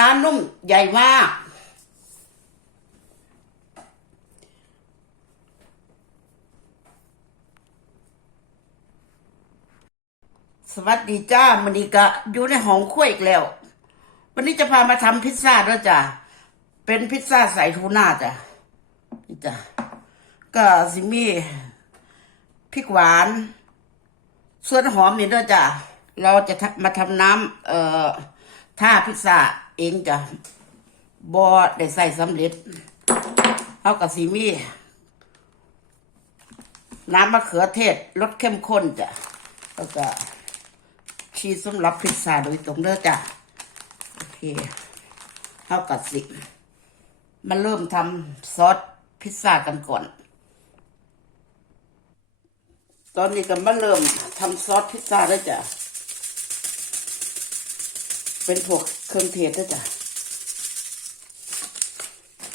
นานุ่มใหญ่มาก สวัสดีจ้ามันนี้ก็อยู่ในห้องครัวอีกแล้ว วันนี้จะพามาทำพิซซ่าด้วยจ้ะเป็นพิซซ่าใส่ทูน่าจ้ะนี่จ้ะก็สิมีพริกหวานส่วนหอมนี่ด้วยจ้ะเราจะมาทำน้ำเอ่อท่าพิซซ่า เองจ้ะบอได้ใส่สำเร็จเอากับสีมีน้ำมะเขือเทศรสเข้มข้นจ้ะแล้วก็ชีสสำหรับพิซซ่าโดยตรงเด้อจ้ะโอเคเท่ากับสิมาเริ่มทำซอสพิซซ่ากันก่อน ตอนนี้ก็มาเริ่มทำซอสพิซซ่าแล้วจ้ะ เป็นพวกเครื่องเทศด้วยจ้ะ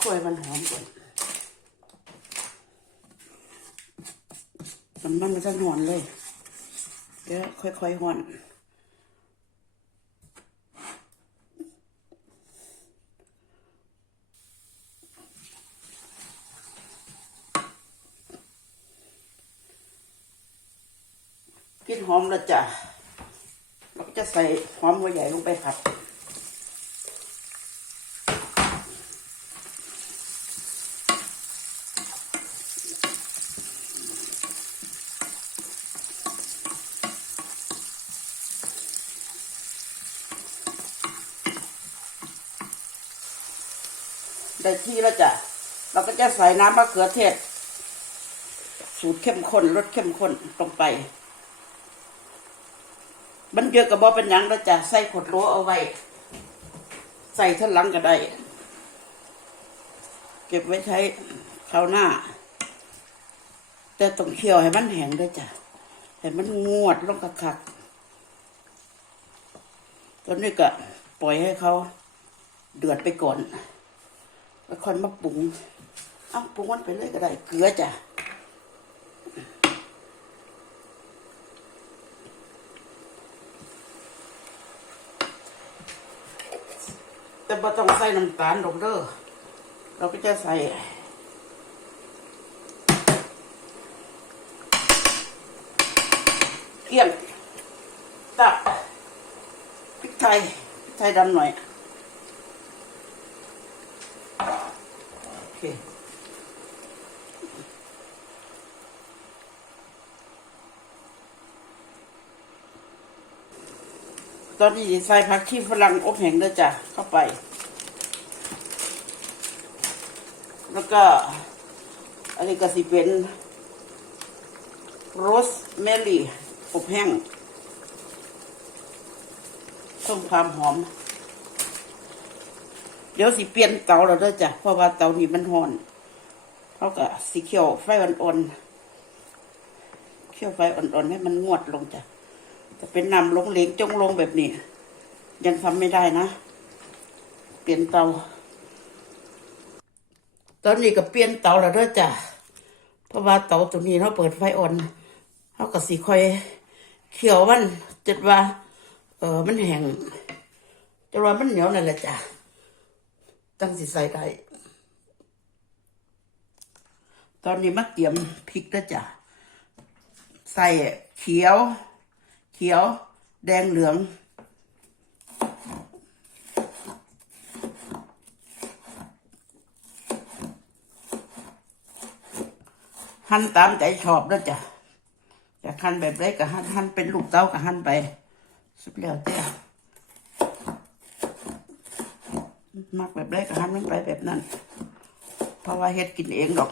ค่อยมันหอมก่อนมันมันม่ต้องหอนเลย เดี๋ยวค่อยๆหอนกินหอมแล้วจ้ะ จะใส่หอมหัวใหญ่ลงไปผัด ได้ที่แล้วจ้ะ เราก็จะใส่น้ำมะเขือเทศ สูตรเข้มข้นรสเข้มข้นลงไป มันเยอะกับบอเป็นหยังแล้วจ้ะใส่ขวดโหลเอาไว้ ใส่ท่านหลังก็ได้ เก็บไว้ใช้คราวหน้า แต่ต้องเคี่ยวให้มันแห้งด้วยจ้ะให้มันงวดลงกระคักตอนนี้ก็ปล่อยให้เขาเดือดไปก่อน แล้วค่อยมาปรุง เอาปรุงมันไปเลยก็ได้ เกลือจ้ะ แต่บ่ต้องใส่น้ำตาลดอกเด้อเราก็จะใส่เกี่ยงตับพริกไทยพริกไทยดำหน่อยโอเค ตอนนี้ใส่ผักชีฝรั่งอบแห้งด้วยจ้ะเข้าไป แล้วก็ อันนี้ก็สิเป็นโรสแมรี่อบแห้งเพิ่มความหอม เดี๋ยวสิเปลี่ยนเตาแล้วด้วยจ้ะเพราะว่าเตานี้มันห่อนเขาก็สีเขียวไฟอ่อนๆเขียวไฟอ่อนๆให้มันงวดลงจ้ะ จะเป็นนำลงเหลงจงลงแบบนี้ ยังทำไม่ได้นะ เปลี่ยนเตา ตอนนี้ก็เปลี่ยนเตาแล้วเด้วยจ้ะเพราะว่าเตาตัวนี้เราเปิดไฟอ่อนเขาก็สีค่อยเขียวมันจดว่า เออมันแห้งจดว่ามันเหนียวนั่นแหละจ้ะตั้งสิใส่ได้ตอนนี้มาเตรียมพริกแล้วจ้ะใส่เขียว ขียว แดงเหลืองหั่นตามใจชอบแล้วจ้ะจะหั่นแบบไรก็หั่นหั่นเป็นลูกเต้าก็หั่นไป สุดแล้วแต่มักแบบไรก็หั่นมันไปแบบนั้น เพราะว่าเฮ็ดกินเองดอก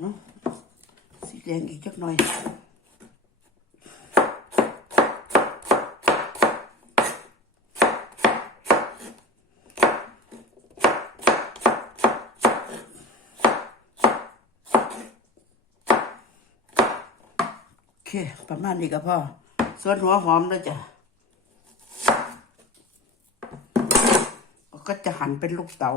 เนาะสีแดงอีกจักหน่อยโอเคประมาณนี้ก็พอ ส่วนหัวหอมแล้วจ้ะ ก็จะหั่นเป็นลูกเต๋า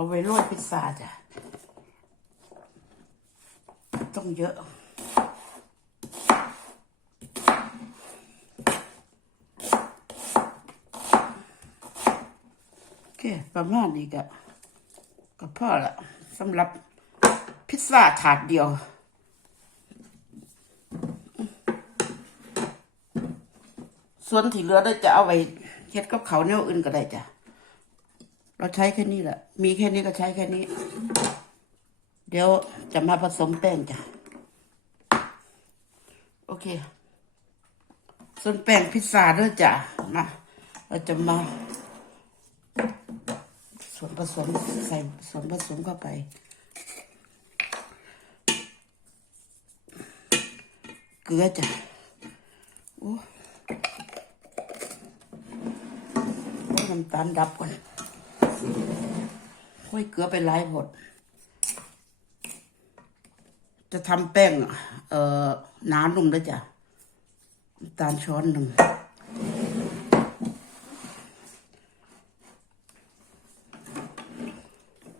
เอาไว้โรยพิซซ่าจ้ะต้องเยอะโอเคประมาณนี้ก็ก็พอละสำหรับพิซซ่าถาดเดียวส่วนที่เหลือเราจะเอาไว้เฮ็ดกับเขาวแนวอื่นก็ได้จ้ะ เราใช้แค่นี้แหละ มีแค่นี้ก็ใช้แค่นี้ เดี๋ยวจะมาผสมแป้งจ้ะ โอเค ส่วนแป้งพิซซ่าด้วยจ้ะ มา เราจะมา ส่วนผสมใส่ส่วนผสมเข้าไป เกลือจ้ะโอ้โอ้น้ำตาลดับก่อน ห้อยเกลือไปหลายหมด จะทำแป้ง เอ่อหนานุ่มด้วยจ้ะตาลช้อนหนึ่ง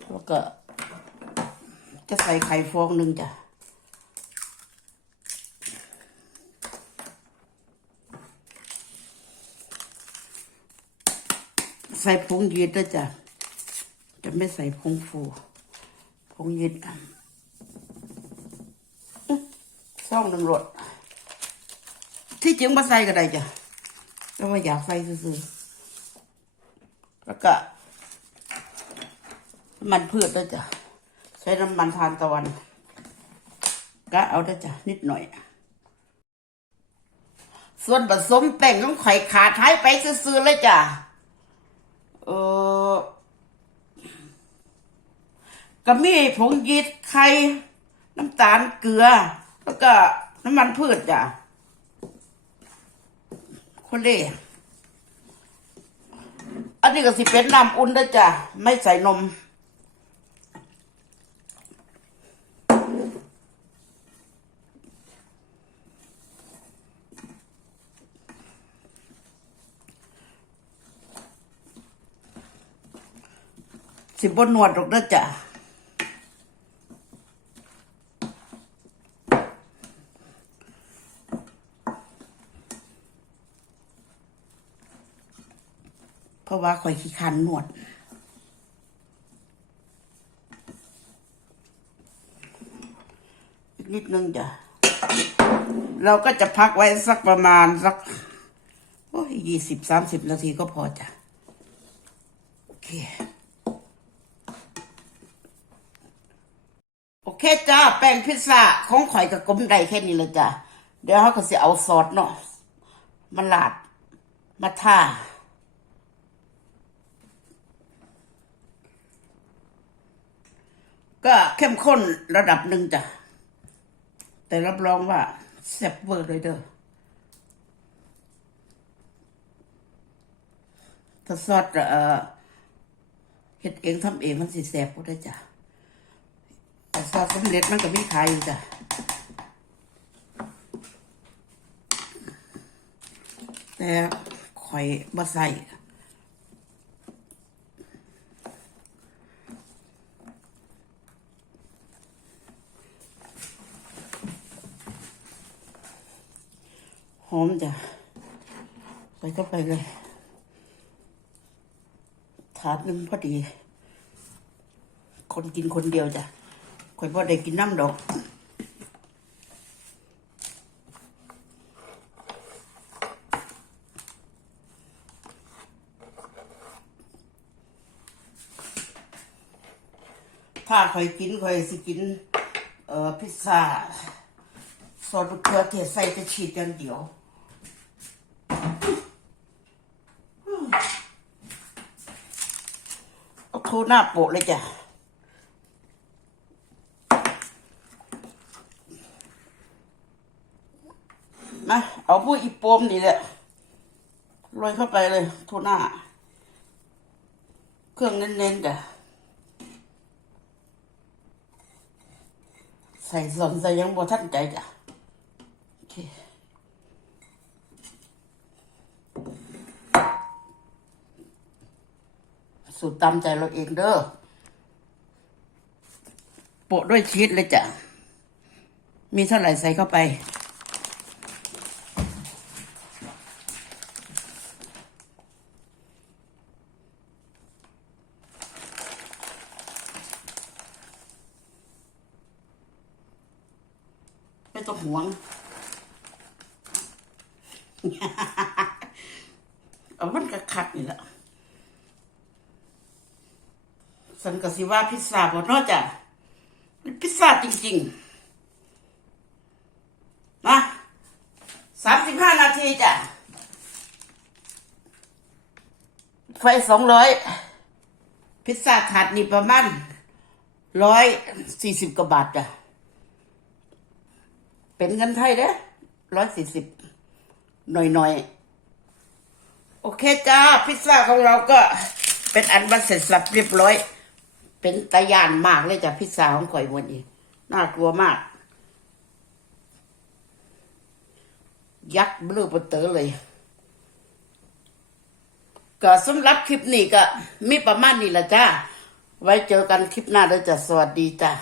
แล้วก็ จะใส่ไข่ฟองหนึ่งจ้ะใส่ผงยีดด้วยจ้ะ จะไม่ใส่ผงฟูผงยีดอะอื้อซ่องหนึ่งรสที่จริงมาใส่ก็ได้จ้ะแต่ว่าอยากใส่ซื่อแล้วก็น้ำมันพืชด้วยจ้ะใช้น้ำมันทานตะวัน ก็เอาด้วยจ้ะนิดหน่อย ส่วนผสมแป้งของไข่ขาดหายไปซื่อเลยจ้ะเออ ก็มีผงยีสต์ไข่น้ำตาลเกลือ แล้วก็น้ำมันพืชจ้ะคนเล่อันนี้ก็สิเป็นน้ำอุ่นด้จ้ะไม่ใส่นม สิบนหนวดหรอกนะจ้ะ ราะว่าข่อยขี้คันหนวดนิดนึงจ้ะ เราก็จะพักไว้สักประมาณสักโอ้ยยี่สิบสามสิบนาทีก็พอจ้ะ โอเค โอเคจ้า แป้งพิซซ่าของข่อยกับกลมได้แค่นี้เลยจ้ะ เดี๋ยวเขาก็จะเอาซอสเนาะมาลาด มาท่า ก็เข้มข้นระดับหนึ่งจ้ะ แต่รับรองว่าแซ่บเวอร์เลยเด้อถ้าซอสเอ่อเฮ็ดเองทำเองมันสิแซ่บก็ได้จ้ะแต่ซอสสำเร็จมันก็มีขายอยู่จ้ะแต่ข่อยบ่ใส่ หอมจ้ะใส่เข้าไปเลย ถาดนึงพอดี คนกินคนเดียวจ้ะข่อยพอได้กินน้ำดอกถ้าข่อยกินข่อยสิกิน เอ่อพิซซ่าซอสมะเขือเทศใส่แต่ชีสอย่างเดียว เอาโทหน้าโปะเลยจ้ะมาเอาพวกอีปมนี่แหละโรยเข้าไปเลยทูน่าเครื่องเน้นๆจ้ะใส่สนใส่ยังบ่ทันใจจ้ะโอเค สูตรตามใจเราเองเด้อโปะด้วยชีสเลยจ้ะ มีเท่าไหร่ใส่เข้าไป ไม่ต้องห่วง เอามันกระคักนี่แหละ สันกสิว่าพิซซ่าบ่เนอกจากเป็นพิซซ่าจริงๆมาสามสิบห้านาทีจ้ะ ไฟสองร้อยพิซซ่าถาดนี่ประมาณร้อยสี่สิบกว่าบาทจ้ะ เป็นเงินไทยเด้ร้อยสี่สิบหน่อยหน่อยๆโอเคจ้า พิซซ่าของเราก็เป็นอันบันเสร็จสับเรียบร้อย เป็นตะยานมากเลยจ้ะพิซซ่าของข่อยวันนี้น่ากลัวมาก ยักษ์เบลือเปเตอเลย ก็สำหรับคลิปนี้ก็มีประมาณนี้ละจ้า ไว้เจอกันคลิปหน้าเด้อจ้ะ สวัสดีจ้า